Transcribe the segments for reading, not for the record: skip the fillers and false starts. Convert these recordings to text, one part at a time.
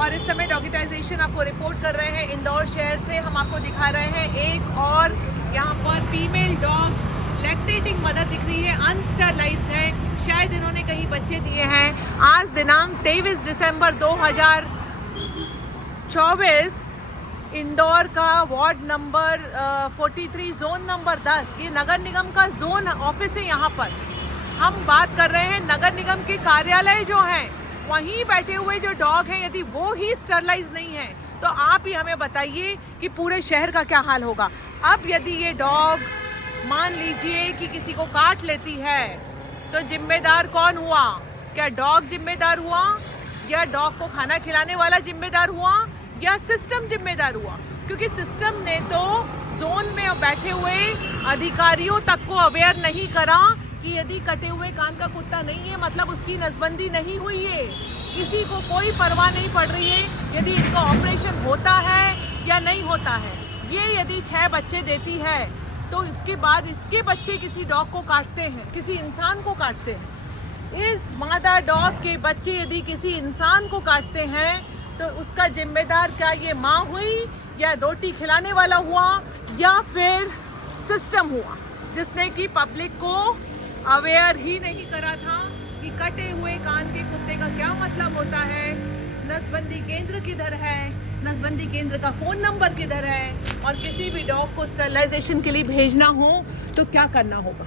और इस समय डॉगिटाइजेशन आपको रिपोर्ट कर रहे हैं इंदौर शहर से। हम आपको दिखा रहे हैं एक और यहाँ पर फीमेल डॉग लैक्टेटिंग मदर दिख रही है, अनस्टरलाइज्ड है। शायद इन्होंने कहीं बच्चे दिए हैं। आज दिनांक 23 दिसंबर 2024 इंदौर का वार्ड नंबर 43 जोन नंबर 10, ये नगर निगम का जोन ऑफिस है। यहाँ पर हम बात कर रहे हैं नगर निगम के कार्यालय जो हैं वहीं बैठे हुए जो डॉग हैं, यदि वो ही स्टरलाइज नहीं है तो आप ही हमें बताइए कि पूरे शहर का क्या हाल होगा। अब यदि ये डॉग मान लीजिए कि किसी को काट लेती है तो जिम्मेदार कौन हुआ? क्या डॉग जिम्मेदार हुआ, या डॉग को खाना खिलाने वाला जिम्मेदार हुआ, या सिस्टम जिम्मेदार हुआ? क्योंकि सिस्टम ने तो जोन में बैठे हुए अधिकारियों तक को अवेयर नहीं करा कि यदि कटे हुए कान का कुत्ता नहीं है मतलब उसकी नसबंदी नहीं हुई है। किसी को कोई परवाह नहीं पड़ रही है यदि इनका ऑपरेशन होता है या नहीं होता है। ये यदि 6 बच्चे देती है तो इसके बाद इसके बच्चे किसी डॉग को काटते हैं, किसी इंसान को काटते हैं। इस मादा डॉग के बच्चे यदि किसी इंसान को काटते हैं तो उसका जिम्मेदार क्या ये माँ हुई, या रोटी खिलाने वाला हुआ, या फिर सिस्टम हुआ जिसने कि पब्लिक को अवेयर ही नहीं करा था कि कटे हुए कान के कुत्ते का क्या मतलब होता है, नसबंदी केंद्र किधर है, नसबंदी केंद्र का फ़ोन नंबर किधर है, और किसी भी डॉग को स्टरलाइजेशन के लिए भेजना हो तो क्या करना होगा।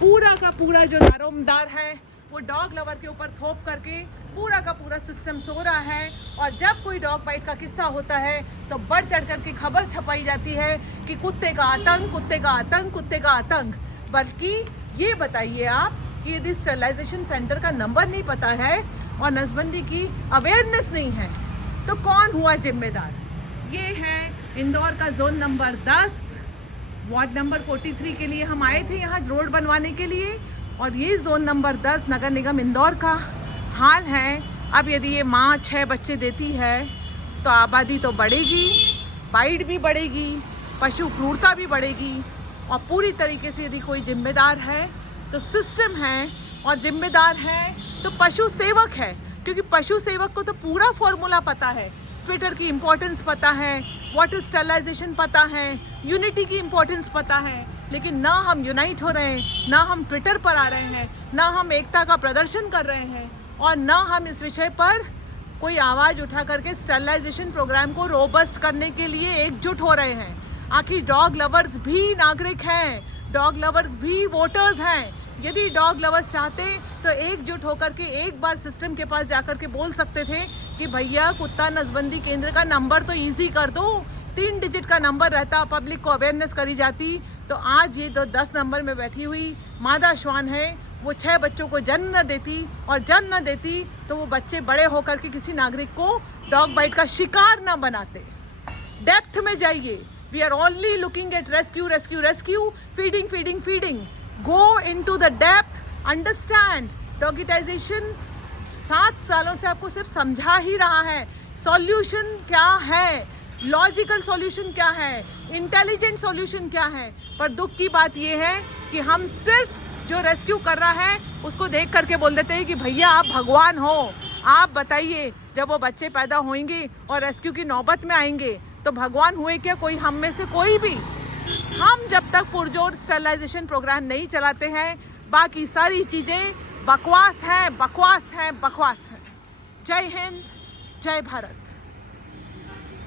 पूरा का पूरा जो दारोमदार है वो डॉग लवर के ऊपर थोप करके पूरा का पूरा सिस्टम सो रहा है। और जब कोई डॉग बाइट का किस्सा होता है तो बढ़ चढ़ करके खबर छपाई जाती है कि कुत्ते का आतंक, कुत्ते का आतंक, कुत्ते का आतंक। बल्कि ये बताइए आप कि यदि स्टरलाइजेशन सेंटर का नंबर नहीं पता है और नसबंदी की अवेयरनेस नहीं है तो कौन हुआ जिम्मेदार? ये है इंदौर का जोन नंबर 10, वार्ड नंबर 43 के लिए हम आए थे यहाँ रोड बनवाने के लिए। और ये जोन नंबर 10 नगर निगम इंदौर का हाल है। अब यदि ये माँ 6 बच्चे देती है तो आबादी तो बढ़ेगी, बाइट भी बढ़ेगी, पशु क्रूरता भी बढ़ेगी। और पूरी तरीके से यदि कोई जिम्मेदार है तो सिस्टम है, और जिम्मेदार है तो पशु सेवक है। क्योंकि पशु सेवक को तो पूरा फॉर्मूला पता है, ट्विटर की इम्पोर्टेंस पता है, व्हाट इज स्टरलाइजेशन पता है, यूनिटी की इम्पोर्टेंस पता है। लेकिन ना हम यूनाइट हो रहे हैं, ना हम ट्विटर पर आ रहे हैं, ना हम एकता का प्रदर्शन कर रहे हैं, और ना हम इस विषय पर कोई आवाज़ उठा करके स्टरलाइजेशन प्रोग्राम को रोबस्ट करने के लिए एकजुट हो रहे हैं। आखिर डॉग लवर्स भी नागरिक हैं, डॉग लवर्स भी वोटर्स हैं। यदि डॉग लवर्स चाहते तो एकजुट होकर के एक बार सिस्टम के पास जाकर के बोल सकते थे कि भैया कुत्ता नसबंदी केंद्र का नंबर तो ईजी कर दो। 3 डिजिट का नंबर रहता, पब्लिक को अवेयरनेस करी जाती। तो आज ये 10 नंबर में बैठी हुई मादा श्वान है, वो 6 बच्चों को जन्म न देती, और जन्म न देती तो वो बच्चे बड़े होकर के किसी नागरिक को डॉग बाइट का शिकार न बनाते। डेप्थ में जाइए। We are only looking at rescue, rescue, rescue, feeding, feeding, feeding. Go into the depth, understand. Dogitization 7 सालों से आपको सिर्फ समझा ही रहा है सॉल्यूशन क्या है, लॉजिकल सॉल्यूशन क्या है, इंटेलिजेंट सॉल्यूशन क्या है। पर दुख की बात यह है कि हम सिर्फ जो रेस्क्यू कर रहा है उसको देख करके बोल देते हैं कि भैया आप भगवान हो। आप बताइए जब वो बच्चे पैदा होंगे और रेस्क्यू की नौबत में आएंगे तो भगवान हुए क्या कोई हम में से कोई भी? हम जब तक पुरजोर स्टरलाइजेशन प्रोग्राम नहीं चलाते हैं बाकी सारी चीज़ें बकवास है, बकवास है, बकवास है। जय हिंद, जय भारत।